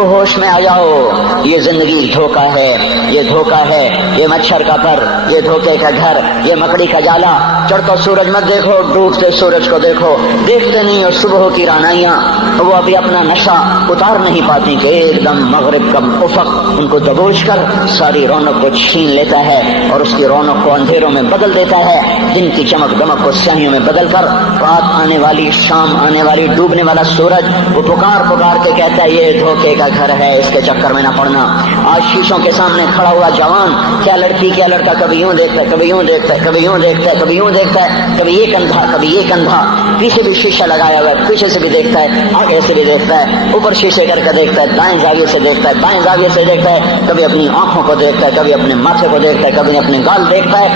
او ہوش میں آ جاؤ، یہ زندگی دھوکا ہے، یہ دھوکا ہے، یہ مچھر کا پر، یہ دھوکے کا گھر، یہ مکڑی کا جالا۔ چڑھتا سورج مت دیکھو، ڈوبتے سورج کو دیکھو، دیکھتے نہیں اور صبح کی رانائیاں وہ ابھی اپنا نشہ اتار نہیں پاتی کہ ایک دم مغرب کا افق ان کو دبوچ کر ساری رونق کو چھین لیتا ہے اور اس کی رونق کو اندھیروں میں بدل دیتا ہے، دن کی چمک دمک کو سیاہیوں میں بدل کر رات آنے والی، شام آنے والی، ڈوبنے والا سورج وہ پکار پکار کے کہتا ہے یہ دھوکے کا گھر ہے، اس کے چکر میں نہ پڑنا۔ آج شیشوں کے سامنے کھڑا ہوا جوان کیا لڑکی کیا لڑکا کبھی یوں دیکھتا ہے، کبھی یوں دیکھتا ہے، کبھی یوں دیکھتا ہے، کبھی یوں دیکھتا ہے، کبھی یہ کندھا کبھی یہ کندھا، پیچھے بھی شیشہ لگایا ہوا ہے، پیچھے سے بھی دیکھتا ہے، آگے سے بھی دیکھتا ہے، اوپر شیشے کر کے دیکھتا ہے، دائیں زاویے سے دیکھتا ہے، بائیں زاویے سے دیکھتا ہے، کبھی اپنی آنکھوں کو دیکھتا ہے، کبھی اپنے ماتھے کو دیکھتا ہے، کبھی اپنے گال دیکھتا ہے،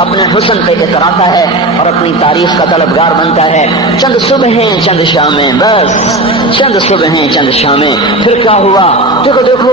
اپنے حسن پہ اتراتا ہے اور اپنی تعریف کا طلبگار بنتا ہے۔ چند صبحیں چند شامیں، بس چند صبحیں چند شامیں، پھر کیا ہوا؟ دیکھو دیکھو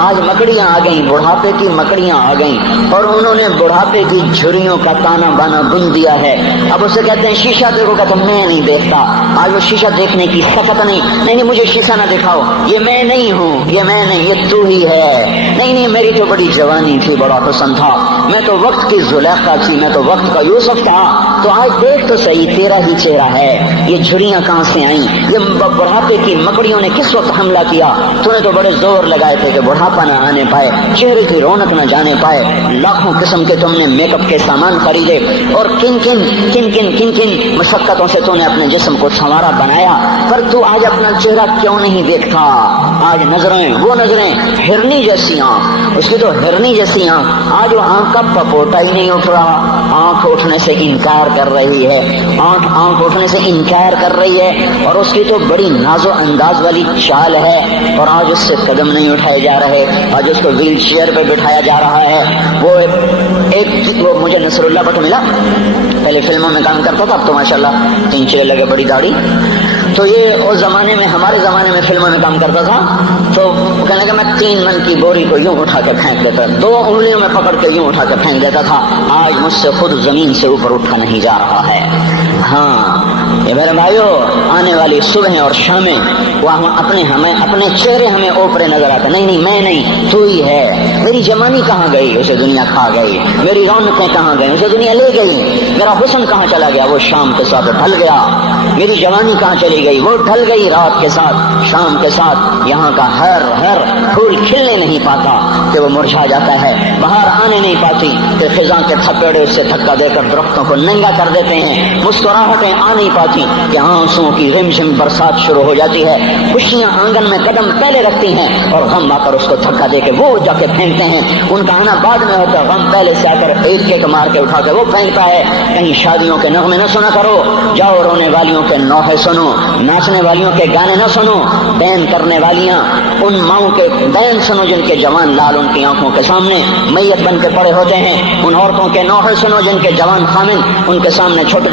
آج مکڑیاں آ گئیں، بڑھاپے کی مکڑیاں آ گئیں اور انہوں نے بڑھاپے کی جھریوں کا تانا بانا بن دیا ہے۔ اب اسے کہتے ہیں شیشہ دیکھو، کہتا میں نہیں دیکھتا۔ آج وہ شیشہ دیکھنے کی سخت نہیں مجھے شیشہ نہ دکھاؤ، یہ میں نہیں ہوں، یہ میں نہیں، یہ تو ہی ہے۔ نہیں میری تو بڑی جوانی تھی، بڑا حسن تھا، میں تو وقت کی زلیخا تھی، میں تو وقت کا یوسف تھا۔ تو آج دیکھ تو صحیح، تیرا ہی چہرہ ہے، یہ جھریاں کہاں سے آئیں؟ یہ بڑھاپے کی مکڑیوں نے کس وقت حملہ کیا؟ تو نے تو بڑے زور لگائے تھے کہ بڑھاپا نہ آنے پائے، چہرے کی رونق نہ جانے پائے، لاکھوں قسم کے تم نے میک اپ کے سامان خریدے اور کن کن مشقتوں سے تو نے اپنے جسم کو سنوارا بنایا، پر تو آج اپنا چہرہ کیوں نہیں دیکھتا؟ آج نظریں وہ نظریں ہرنی جیسی آنکھ، اس کی تو ہرنی جیسی آنکھ، آج وہ آنکھ کا پپوٹا ہی نہیں اٹھ رہا، آنکھ اٹھنے سے انکار کر رہی ہے، آنکھ اٹھنے سے انکار کر رہی ہے، اور اس کی تو بڑی ناز و انداز والی چال ہے، اور آج اس سے قدم نہیں اٹھائے جا رہے، آج اس کو ویل چیئر پہ بٹھایا جا رہا ہے۔ وہ مجھے نصر اللہ بٹ ملا، پہلے فلموں میں کام کرتا تھا، اب تو ماشاءاللہ 3 لگے، بڑی داڑھی، تو یہ اس زمانے میں، ہمارے زمانے میں فلموں میں کام کرتا تھا، تو کہنے لگا میں 3 من کی بوری کو یوں اٹھا کے پھینک دیتا، 2 انگلیوں میں پکڑ کے یوں اٹھا کے پھینک دیتا تھا، آج مجھ سے خود زمین سے اوپر اٹھا نہیں جا رہا ہے۔ ہاں یہ میرے بھائیو، آنے والی صبح اور شامیں وہ اپنے چہرے ہمیں اوپرے نظر آتے، نہیں میں نہیں، تو ہی ہے۔ میری جوانی کہاں گئی؟ اسے دنیا کھا گئی۔ میری رونقیں کہاں گئی؟ اسے دنیا لے گئی۔ میرا حسن کہاں چلا گیا؟ وہ شام کے ساتھ ڈھل گیا۔ میری جوانی کہاں چلی گئی؟ وہ ڈھل گئی رات کے ساتھ، شام کے ساتھ۔ یہاں کا ہر پھول کھلنے نہیں پاتا کہ وہ مرجھا جاتا ہے، باہر آنے نہیں پاتی کہ خزاں کے تھپیڑے سے دھکا دے کر درختوں کو ننگا کر دیتے ہیں، مسکراہٹیں آ نہیں پاتی کہ آنسوؤں کی رمجم برسات شروع ہو جاتی ہے، خوشیاں آنگن میں قدم پہلے رکھتی ہیں اور غم آ کر اس کو دھکا دے کے وہ جا کے پھینکتے ہیں۔ ان کا آنا بعد میں ہوتا ہے، غم پہلے سے آ کر ایک مار کے اٹھا کے وہ پھینکتا ہے۔ کہیں شادیوں کے نغمے نہ سنا کرو، جاؤ رونے والیوں کے نوحے سنو، ناچنے والیوں کے گانے نہ سنو، دین کرنے والیاں ان ماؤں کے دین سنو جن کے جوان لال ان کی آنکھوں کے سامنے میت بن کے پڑے ہوتے ہیں، ان عورتوں کے نوحے سنو جن کے جوان خامن ان کے سامنے چھوٹے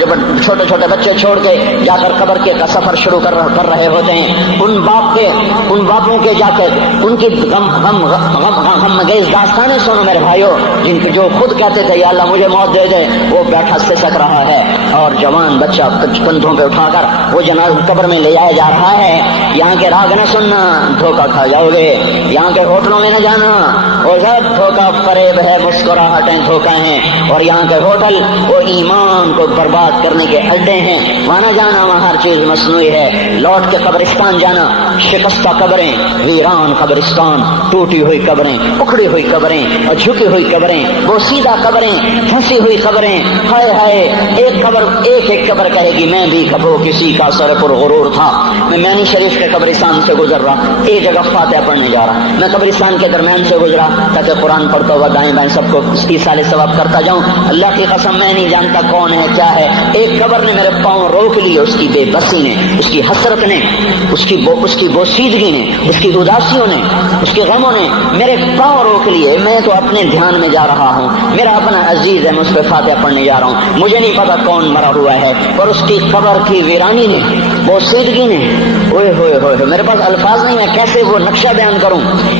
چھوٹے بچے چھوڑ کے جا کر قبر کے سفر شروع کر رہے ہوتے ہیں، ان باپوں کے جا کر ان کی غم گیز داستانیں سنو میرے بھائیو، جن کے جو خود کہتے تھے یا اللہ مجھے موت دے دے، وہ بیٹھا سسک رہا ہے اور جوان بچہ کندھوں پہ اٹھا کر وہ جنازہ قبر میں لے جایا جا رہا ہے۔ یہاں کے راگ نہ سننا، دھوکہ کھا جاؤ گے، یہاں کے ہوٹلوں میں نہ جانا، وہ سب دھوکہ فریب ہے، مسکراہٹیں دھوکہ ہیں، اور یہاں کے ہوٹل وہ ایمان کو برباد کرنے کے اڈے ہیں، وہاں نہ جانا، وہاں ہر چیز مصنوعی ہے۔ لوٹ کے قبرستان جانا، شکستہ قبریں، ویران قبرستان، ٹوٹی ہوئی قبریں، اکھڑی ہوئی قبریں اور جھکی ہوئی قبریں، وہ سیدھا قبریں، پھنسی ہوئی قبریں، ہائے ہائے، ایک قبر کہے گی میں بھی کبھی کسی کا سر پر غرور تھا۔ میں میانی شریف کے قبرستان سے گزر رہا، ایک جگہ فاتحہ پڑھنے جا رہا، میں قبرستان کے درمیان سے گزرا تاکہ قرآن پڑھتا ہوا دائیں بائیں سب کو ایصال ثواب کرتا جاؤں۔ اللہ کی قسم میں نہیں جانتا کون ہے کیا ہے، ایک قبر نے میرے پاؤں روک لیے، اس کی بے بسی نے، اس کی حسرت نے، اس کی بوسیدگی نے، اس کی اداسیوں نے، اس کے غموں نے میرے پاؤں روک لیے۔ میں تو اپنے دھیان میں جا رہا ہوں، میرا اپنا عزیز ہے، میں اس پہ فاتحہ پڑھنے جا رہا ہوں، مجھے نہیں پتا کون مرا ہوا ہے، اور اس کی قبر کی ویرانی نے، بوسیدگی نے، اوئے ہوئے ہوئے، میرے پاس الفاظ نہیں، میں کیسے وہ نقشہ بیان کروں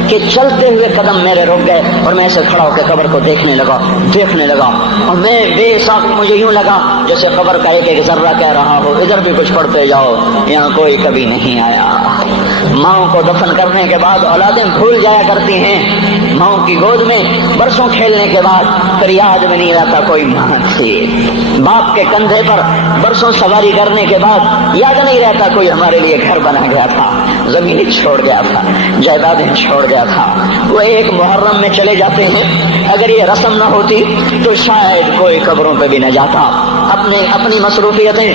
کہ چلتے ہوئے قدم میرے رک گئے اور میں ایسے کھڑا ہو کے قبر کو دیکھنے لگا، اور میں بے ساکھ، مجھے یوں لگا جیسے قبر کا ایک ذرہ کہہ رہا ہو ادھر بھی کچھ پڑھتے جاؤ، یہاں کوئی کبھی نہیں آیا، ماؤں کو دفن کرنے کے بعد اولادیں بھول جایا کرتی ہیں، ماؤں کی گود میں برسوں کھیلنے کے بعد پھر یاد میں نہیں رہتا کوئی ماں تھی، باپ کے کندھے پر برسوں سواری کرنے کے بعد یاد نہیں رہتا کوئی ہمارے لیے گھر بنا گیا تھا، زمین چھوڑ گیا تھا، جائیدادیں چھوڑ گیا تھا۔ وہ ایک محرم میں چلے جاتے ہیں، اگر یہ رسم نہ ہوتی تو شاید کوئی قبروں پہ بھی نہ جاتا۔ اپنی مصروفیتیں،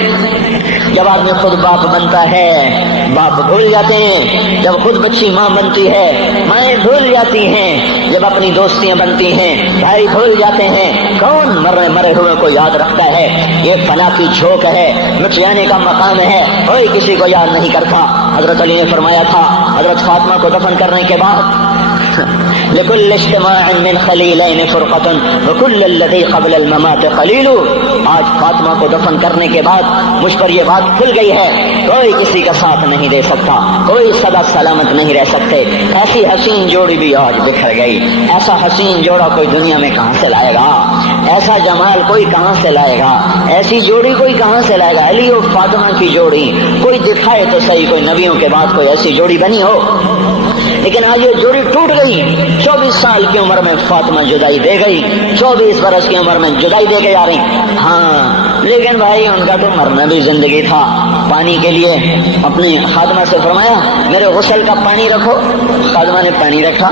جب آدمی خود باپ بنتا ہے باپ بھول جاتے ہیں، جب خود بچی ماں بنتی ہے مائیں بھول جاتی ہیں، جب اپنی دوستیاں بنتی ہیں بھائی بھول جاتے ہیں، کون مرے ہوئے کو یاد رکھتا ہے؟ یہ فنا کی جھوک ہے، مٹ جانے کا مقام ہے، کوئی کسی کو یاد نہیں کرتا۔ حضرت علی نے فرمایا تھا حضرت فاطمہ کو دفن کرنے کے بعد لكل اجتماع من خليلين فرقة وكل الذي قبل الممات قليل۔ آج فاطمہ کو دفن کرنے کے بعد مجھ پر یہ بات کھل گئی ہے، کوئی کسی کا ساتھ نہیں دے سکتا، کوئی سدا سلامت نہیں رہ سکتے۔ ایسی حسین جوڑی بھی آج بکھر گئی، ایسا حسین جوڑا کوئی دنیا میں کہاں سے لائے گا؟ ایسا جمال کوئی کہاں سے لائے گا؟ ایسی جوڑی کوئی کہاں سے لائے گا؟ علی اور فاطمہ کی جوڑی کوئی دکھائے تو صحیح، کوئی نبیوں کے بعد کوئی ایسی جوڑی بنی ہو؟ لیکن آج یہ جوڑی ٹوٹ گئی۔ 24 سال کی عمر میں فاطمہ جدائی دے گئی، 24 برس کی عمر میں جدائی دے کے جا رہی۔ ہاں لیکن بھائی ان کا تو مرنا بھی زندگی تھا۔ پانی کے لیے اپنی خادمہ سے فرمایا میرے غسل کا پانی رکھو، خادمہ نے پانی رکھا،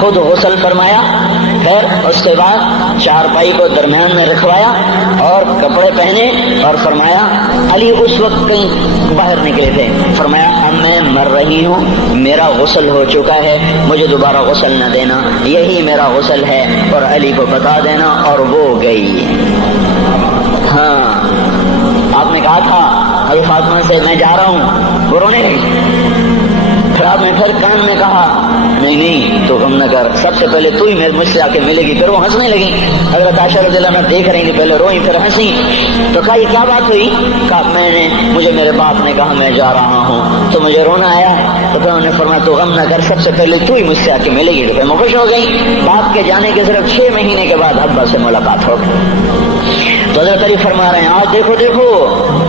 خود غسل فرمایا، پھر اس کے بعد چارپائی کو درمیان میں رکھوایا اور کپڑے پہنے اور فرمایا علی اس وقت کہیں باہر نکلے تھے، فرمایا اب میں مر رہی ہوں، میرا غسل ہو چکا ہے، مجھے دوبارہ غسل نہ دینا، یہی میرا غسل ہے اور علی کو بتا دینا، اور وہ گئی۔ ہاں آپ نے کہا تھا حضرت فاطمہ سے میں جا رہا ہوں، وہ رونے لگی۔ پھر آپ نے پھر کان میں کہا نہیں تو غم نہ کر، سب سے پہلے تو ہی مجھ سے آ کے ملے گی۔ پھر وہ ہنسنے لگی، حضرت عائشہ رضی اللہ عنہا دیکھ رہی تھی، پہلے روئی پھر ہنسی۔ تو کہا یہ کیا بات ہوئی؟ کہا مجھے میرے باپ نے کہا میں جا رہا ہوں تو مجھے رونا آیا، تو پھر انہوں نے فرمایا تو غم نہ کر، سب سے پہلے تو ہی مجھ سے آ کے ملے گی۔ تو پھر میں خوش ہو گئی۔ باپ کے جانے کے صرف 6 مہینے کے بعد ابا سے ملاقات ہو گئی۔ تو حضرت علی فرما رہے ہیں آج دیکھو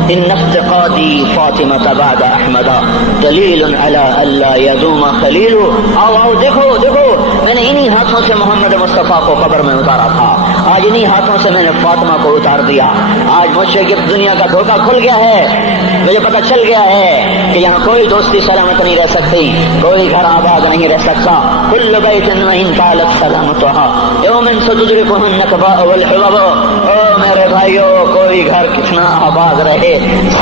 ان افتقادی فاطمہ بعد احمد دلیل علی اللہ یدوم خلیل۔ آؤ دیکھو میں نے انہی ہاتھوں سے محمد مصطفیٰ کو قبر میں اتارا تھا، آج انہی ہاتھوں سے میں نے فاطمہ کو اتار دیا۔ آج مجھ سے دنیا کا دھوکہ کھل گیا ہے، مجھے پتہ چل گیا ہے کہ یہاں کوئی دوستی سلامت نہیں رہ سکتی، کوئی گھر آباد نہیں رہ سکتا۔ کل بیت وإن طالت سلامتها یوم ستدركه النكباء والحباب۔ او میرے بھائیو، کوئی گھر کتنا آباد رہے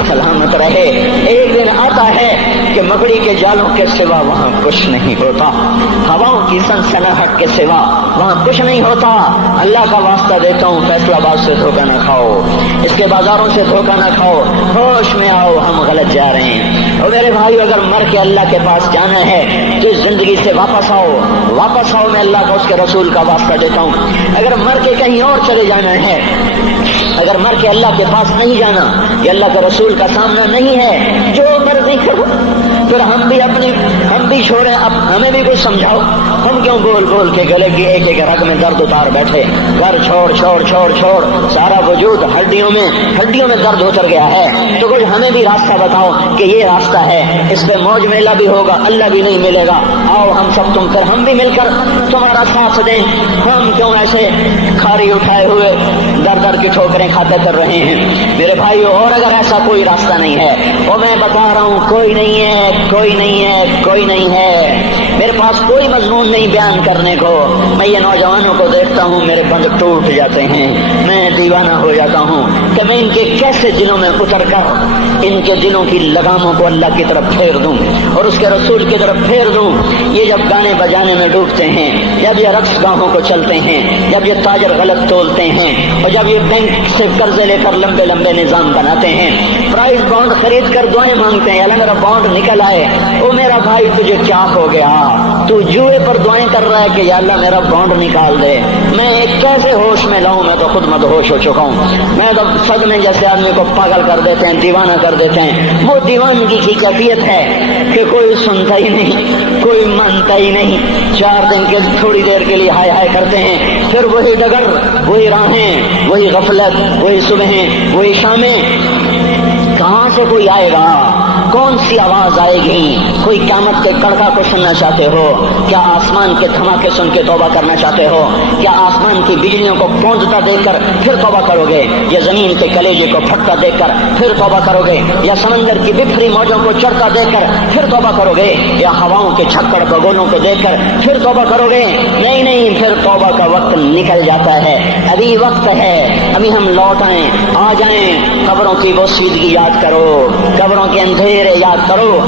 سلامت رہے، ایک دن آتا ہے کہ مکڑی کے جالوں کے سوا وہاں کچھ نہیں ہوتا، ہواؤں کی سنسناہٹ کے سوا وہاں کچھ نہیں ہوتا۔ اللہ کا واسطہ دیتا ہوں فیصلہ آباد سے دھوکہ نہ کھاؤ، اس کے بازاروں سے دھوکہ نہ کھاؤ، ہوش میں آؤ، ہم غلط جا رہے ہیں۔ اور میرے بھائیو، اگر مر کے اللہ کے پاس جانا ہے تو اس زندگی سے واپس آؤ، میں اللہ کا اس کے رسول کا واسطہ دیتا ہوں۔ اگر مر کے کہیں اور چلے جانا ہے، اگر مر کے اللہ کے پاس نہیں جانا یا اللہ کے رسول کا سامنا نہیں ہے، جو مرضی کرو، پھر ہم بھی چھوڑیں، اب ہمیں بھی کچھ سمجھاؤ۔ ہم کیوں گول کے گلے کی ایک ایک رگ میں درد اتار بیٹھے؟ گھر چھوڑ سارا وجود ہڈیوں میں درد اتر گیا ہے، تو کچھ ہمیں بھی راستہ بتاؤ کہ یہ راستہ ہے، اس پہ موج میلہ بھی ہوگا، اللہ بھی نہیں ملے گا۔ آؤ ہم سب ہم بھی مل کر تمہارا ساتھ دیں۔ ہم کیوں ایسے کھاری اٹھائے ہوئے در کی ٹھوکریں کھاتے کر رہے ہیں؟ میرے بھائیو، اور اگر ایسا کوئی راستہ نہیں ہے، وہ میں بتا رہا ہوں کوئی نہیں ہے، میرے پاس کوئی مضمون نہیں بیان کرنے کو۔ میں یہ نوجوانوں کو دیکھتا ہوں، میرے بند ٹوٹ جاتے ہیں، میں دیوانہ ہو جاتا ہوں کہ میں ان کے کیسے دلوں میں اتر کر ان کے دلوں کی لگاموں کو اللہ کی طرف پھیر دوں اور اس کے رسول کی طرف پھیر دوں۔ یہ جب گانے بجانے میں ڈوبتے ہیں، جب یہ رقص گاہوں کو چلتے ہیں، جب یہ تاجر غلط تولتے ہیں، اور جب یہ بینک سے قرضے لے کر لمبے نظام بناتے ہیں، پرائز بانڈ خرید کر دعائیں مانگتے ہیں اللہ میرا بانڈ نکل آئے۔ او میرا بھائی، تجھے کیا ہو گیا؟ تو جوئے پر دعائیں کر رہا ہے کہ یا اللہ میرا بانڈ نکال دے۔ میں کیسے ہوش میں لاؤں؟ میں تو خود مدہوش ہو چکا ہوں۔ میں تو صدمے جیسے آدمی کو پاگل کر دیتے ہیں، دیوانہ کر دیتے ہیں۔ وہ دیوانگی کی کیفیت ہے کہ کوئی سنتا ہی نہیں، کوئی مانتا ہی نہیں، 4 دن کے تھوڑی دیر کے لیے ہائے کرتے ہیں، پھر وہی ڈگر، وہی راہیں، وہی غفلت، وہی صبحیں، وہی شامیں۔ کہاں سے کوئی آئے گا؟ کون سی آواز آئے گی؟ کوئی قیامت کے کڑکا کو سننا چاہتے ہو؟ کیا آسمان کے دھماکے سن کے توبہ کرنا چاہتے ہو؟ کیا آسمان کی بجلیوں کو گونجتا دیکھ کر پھر توبہ کرو گے؟ یا زمین کے کلیجے کو پھٹتا دیکھ کر پھر توبہ کرو گے؟ یا سمندر کی بکھری موجوں کو چڑھتا دیکھ کر پھر توبہ کرو گے؟ یا ہواؤں کے چھکڑ بگولوں کو دیکھ کر پھر توبہ کرو گے؟ نہیں نہیں، پھر توبہ کا وقت نکل جاتا ہے، ابھی وقت ہے، ابھی ہم لوٹ آئیں، آ جائیں۔ قبروں کی بوسیدگی یاد کرو، قبروں کے اندھیرے یاد کرو۔